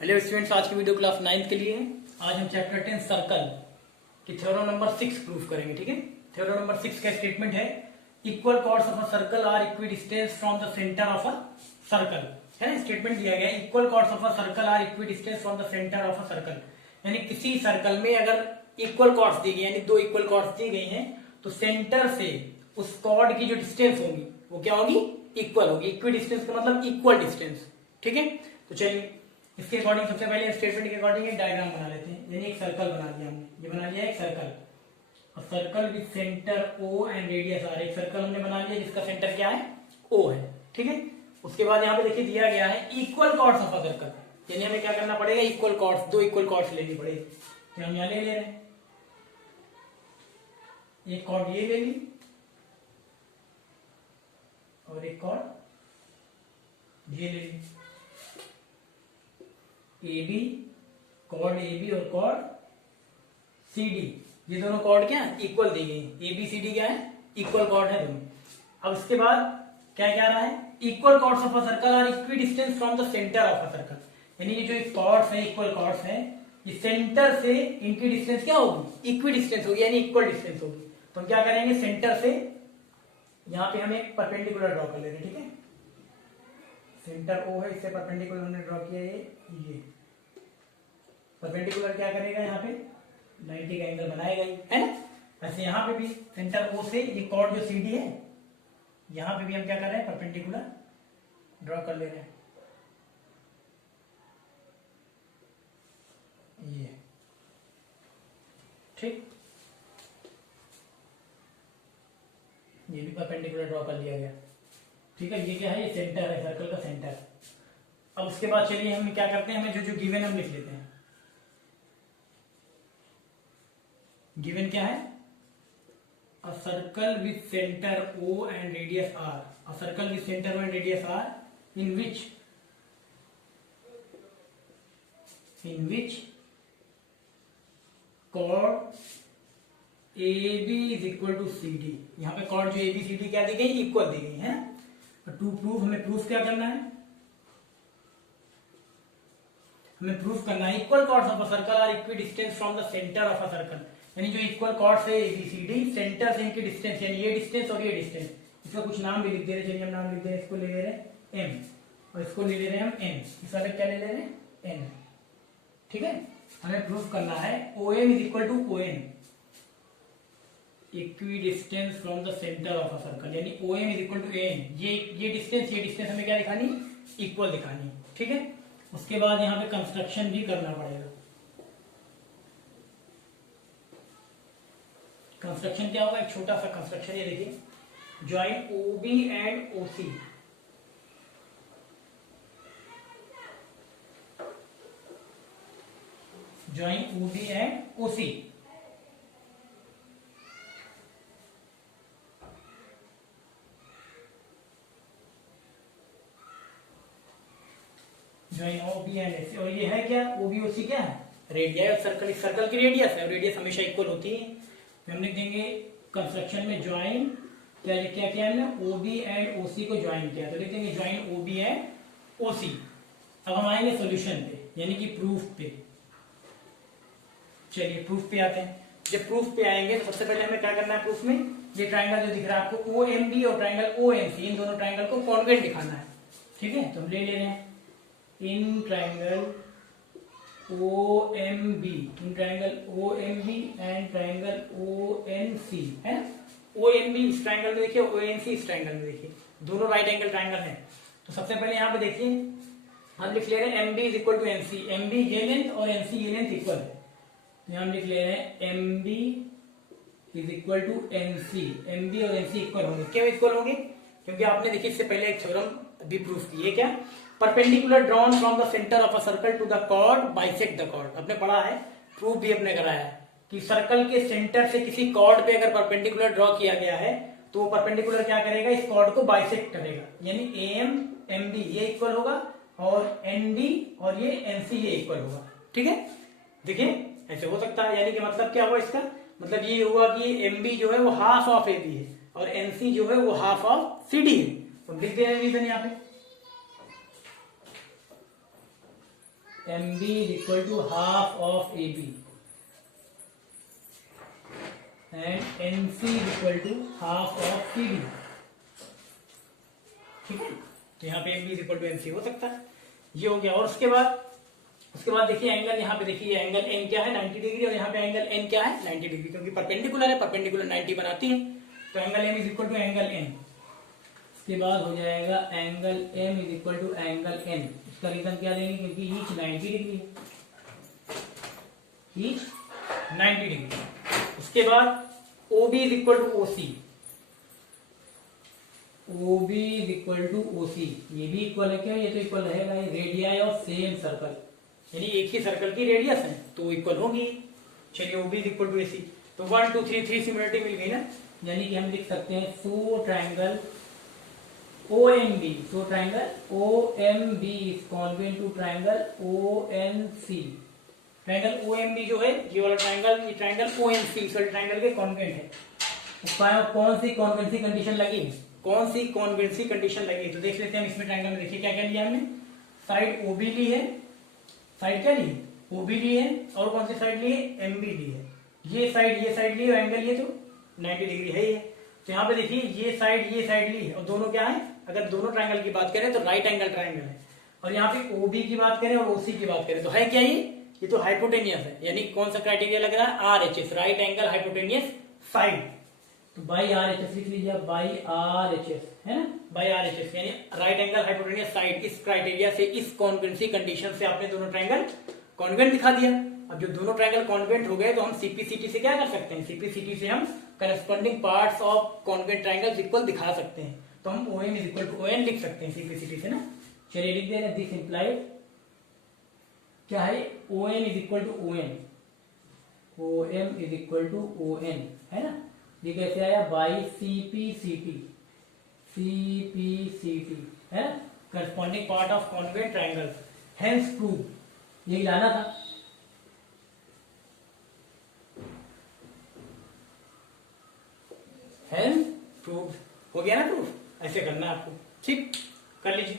Hello students, आज की video class 9th के लिए है। आज हम चैप्टर 10 सर्कल की थ्योरम नंबर 6 प्रूफ करेंगे। ठीक है, थ्योरम नंबर 6 का स्टेटमेंट है equal chords of a circle are equidistance from the centre of a circle. है ना, स्टेटमेंट दिया गया है equal chords of a circle are equidistance from the centre of a circle. यानी किसी सर्कल में अगर इक्वल कॉर्ड्स दी गई, यानी दो इक्वल कॉर्ड्स दी गई हैं, तो सेंटर से उस कॉर्ड की जो डिस्टेंस होगी वो क्या होगी, इक्वल होगी। इक्वी डिस्टेंस का मतलब इक्वल डिस्टेंस। ठीक है, तो चलिए इसके अकॉर्डिंग सबसे पहले स्टेटमेंट के अकॉर्डिंग एक डायग्राम बना लेते हैं। यानी एक सर्कल बना लिया हमने, ये बना लिया एक सर्कल, और circle with centre O and radius R. एक सर्कल हमने बना लिया जिसका सेंटर क्या है, ओ है। ठीक है, उसके बाद यहाँ पे देखिए दिया गया है equal chords of a circle. यानी हमें क्या करना पड़ेगा, इक्वल कॉर्ड्स, दो इक्वल कॉर्ड्स लेनी पड़ेगी। तो हम यहाँ ले रहे हैं, एक कॉर्ड ये ले ली और एक कॉर्ड ये ले ली। AB, कॉर्ड AB और कॉर्ड CD, ये दोनों कॉर्ड क्या है, इक्वल दी गई। ABCD क्या है, इक्वल कॉर्ड है दोनों। अब इसके बाद क्या क्या रहा है, equal chords of a circle are equidistance from the centre of a circle. यानी ये जो कॉर्ड्स है, इक्वल कॉर्ड्स है, ये सेंटर से इनकी डिस्टेंस क्या होगी, इक्वी डिस्टेंस होगी, यानी इक्वल डिस्टेंस होगी। तो हम क्या करेंगे, सेंटर से यहाँ पे हम एक परपेंडिकुलर ड्रॉ कर ले रहे हैं। ठीक है, सेंटर O है, इससे परपेंडिकुलर हमने ड्रॉ किया ये परपेंडिकुलर क्या करेगा, यहाँ पे 90 का एंगल बनाएगा ही, है ना। ऐसे यहाँ पे भी सेंटर O से ये कॉर्ड जो CD है, यहाँ पे भी हम क्या कर रहे हैं, परपेंडिकुलर ड्रॉ कर ले रहे हैं। ये ठीक, ये भी परपेंडिकुलर ड्रॉ कर लिया गया। ठीक है, ये क्या है, ये सेंटर है, सर्कल का सेंटर। अब उसके बाद चलिए हम क्या करते हैं, हमें जो जो गिवन हम लिख लेते हैं। गिवन क्या है, a circle with centre O and radius R, a circle with centre O and radius R in which chord AB is equal to CD। यहाँ पे कॉर्ड जो ABCD क्या दी गई, इक्वल दी गई है। टू प्रूफ, हमें प्रूफ क्या करना है, हमें प्रूफ करना है equal chords of a circle are equidistance from the centre of a circle. यानी जो इक्वल कॉर्ड्स है ABCD, सेंटर से इनकी डिस्टेंस, यानी ये डिस्टेंस और ये डिस्टेंस, इसका कुछ नाम भी लिख दे रहे हैं। चलिए हम नाम लिख दे रहे हैं, इसको ले ले रहे हैं M और इसको ले ले रहे हैं हम N, इस वाले क्या ले ले रहे हैं N। ठीक है, हमें प्रूफ करना है OM is equal to ON, equidistance from the centre of a circle. यानी OM is equal to AN, ये डिस्टेंस हमें क्या दिखानी, इक्वल दिखानी। ठीक है, उसके बाद यहाँ पे कंस्ट्रक्शन भी करना पड़ेगा। कंस्ट्रक्शन क्या होगा, एक छोटा सा कंस्ट्रक्शन, ये देखिए, join OB and OC। Join OB and OC, join OB and AC। और ये है क्या, OB OC क्या है, रेडियस सर्कल, इस सर्कल की रेडियस है, रेडियस हमेशा इक्वल होती है। तो हम लिख देंगे कंस्ट्रक्शन में ज्वाइन क्या क्या किया हमने, OB एंड OC को ज्वाइन किया, तो लिख देंगे ज्वाइन OB एंड OC। अब हम आएंगे सॉल्यूशन पे, यानी कि प्रूफ पे। चलिए प्रूफ पे आते हैं। जब प्रूफ पे आएंगे तो सबसे पहले हमें क्या करना है, प्रूफ में ये ट्राइंगल जो दिख रहा है आपको OMB और ट्राइंगल ONC, इन दोनों ट्राइंगल को कॉन्वेंट दिखाना है। ठीक है, तो हम ले रहे हैं in triangle OMB, in triangle OMB and triangle ONC, है ना। OMB इस ट्राइंगल में देखिए, ONC इस ट्राइंगल में देखिए, दोनों राइट एंगल ट्राइंगल हैं। तो सबसे पहले यहाँ पे देखिए हम लिख ले रहे हैं MB is equal to NC, MB ये लेंथ और NC ये लेंथ इक्वल है। तो हम लिख ले रहे हैं MB is equal to NC, MB और NC इक्वल होंगे। क्यों इक्वल होंगे, क्योंकि आपने देखिए इससे पहले एक थ्योरम भी प्रूफ की है, क्या, perpendicular drawn from the centre of a circle to the chord bisect the chord. आपने पढ़ा है, प्रूफ भी अपने कराया है कि सर्कल के सेंटर से किसी कॉर्ड पे अगर परपेंडिकुलर ड्रॉ किया गया है तो वो परपेंडिकुलर क्या करेगा, इस कॉर्ड को बाइसेक्ट करेगा। यानी AM MB ये इक्वल होगा और NB और ये NC ये इक्वल होगा। ठीक है, देखिए ऐसे हो सकता है। यानी कि मतलब क्या हुआ इसका, मतलब ये हुआ कि MB जो है वो हाफ ऑफ AB है और NC जो है वो हाफ ऑफ CD है। तो लिख दे रहे हैं रीजन यहाँ पे, M B is equal to half of A B and N C is equal to half of C B. ठीक है, तो यहाँ पे M B is equal to N C हो सकता है, ये हो गया। और उसके बाद देखिए एंगल, यहाँ पे देखिए एंगल एन क्या है 90 डिग्री, और यहाँ पे एंगल एन क्या है 90 डिग्री, क्योंकि परपेंडिकुलर है, परपेंडिकुलर 90 बनाती है, तो angle M is equal to angle N. उसके बाद हो जाएगा angle M is equal to angle N. इसका रीजन क्या देंगे, क्योंकि ईच 90 डिग्री है, ईच 90 डिग्री। उसके बाद O B is equal to O C, O B is equal to O C, ये भी इक्वल है क्या, ये तो इक्वल रहेगा, रेडियाई ऑफ सेम सर्कल, यानी एक ही सर्कल की रेडियस है तो इक्वल होगी। चलिए O B is equal to A C, तो 1 2 3 3 सिमिलरिटी मिल गई ना, यानी कि हम लिख सकते हैं so triangle O M B, so triangle O M B is congruent to triangle O N C. Triangle O M B जो है ये वाला ट्रायंगल, ये ट्रायंगल ओ एन सी इस वाले ट्रायंगल के कॉन्वेंट है। कौन सी कॉन्वेंसी कंडीशन लगी, कौन सी कॉन्वेंसी कंडीशन लगी, तो देख लेते हैं हम इसमें ट्रायंगल में। देखिए क्या क्या लिया हमने, साइड ओ बी ली है, साइड क्या ली ओ बी ली है, और कौन सी साइड ली है एम बी ली है, ये साइड ली है, एंगल ये तो 90 डिग्री है ये। तो यहाँ पे देखिए ये साइड ली है, और दोनों क्या है, अगर दोनों ट्रायंगल की बात करें तो राइट एंगल ट्रायंगल है। और यहाँ पे ओ बी की बात करें और ओ सी की बात करें तो है क्या, ये तो हाइपोटेनियस है, यानी कौन सा क्राइटेरिया लग रहा है R H S, right angle hypotenuse side. तो बाई आर एच एस लिख लीजिए, बाई आर एच एस है ना, बाई आर एच एस यानी राइट एंगल हाइपोटेनियस साइड। इस क्राइटेरिया से, इस कॉन्वेंसी कंडीशन से आपने दोनों ट्रायंगल कॉन्वेंट दिखा दिया। अब जो दोनों ट्रायंगल कॉन्वेंट हो गए तो हम सीपीसीटी से क्या कर सकते हैं, सीपीसीटी से हम corresponding parts of congruent triangles equal दिखा सकते हैं। तो हम O M is equal to O N लिख सकते हैं सीपीसीटी से ना। चलिए लिख दे रहे हैं, दिस इंप्लाइड क्या है, O M is equal to O N, O M is equal to O N है ना। ये कैसे आया, बाई सीपीसीटी, सीपीसीटी है ना, corresponding part of convent triangle, hence prove, यही लाना था। हेंस प्रूव हो गया ना, प्रूफ ऐसे करना है आपको, ठीक कर लीजिए।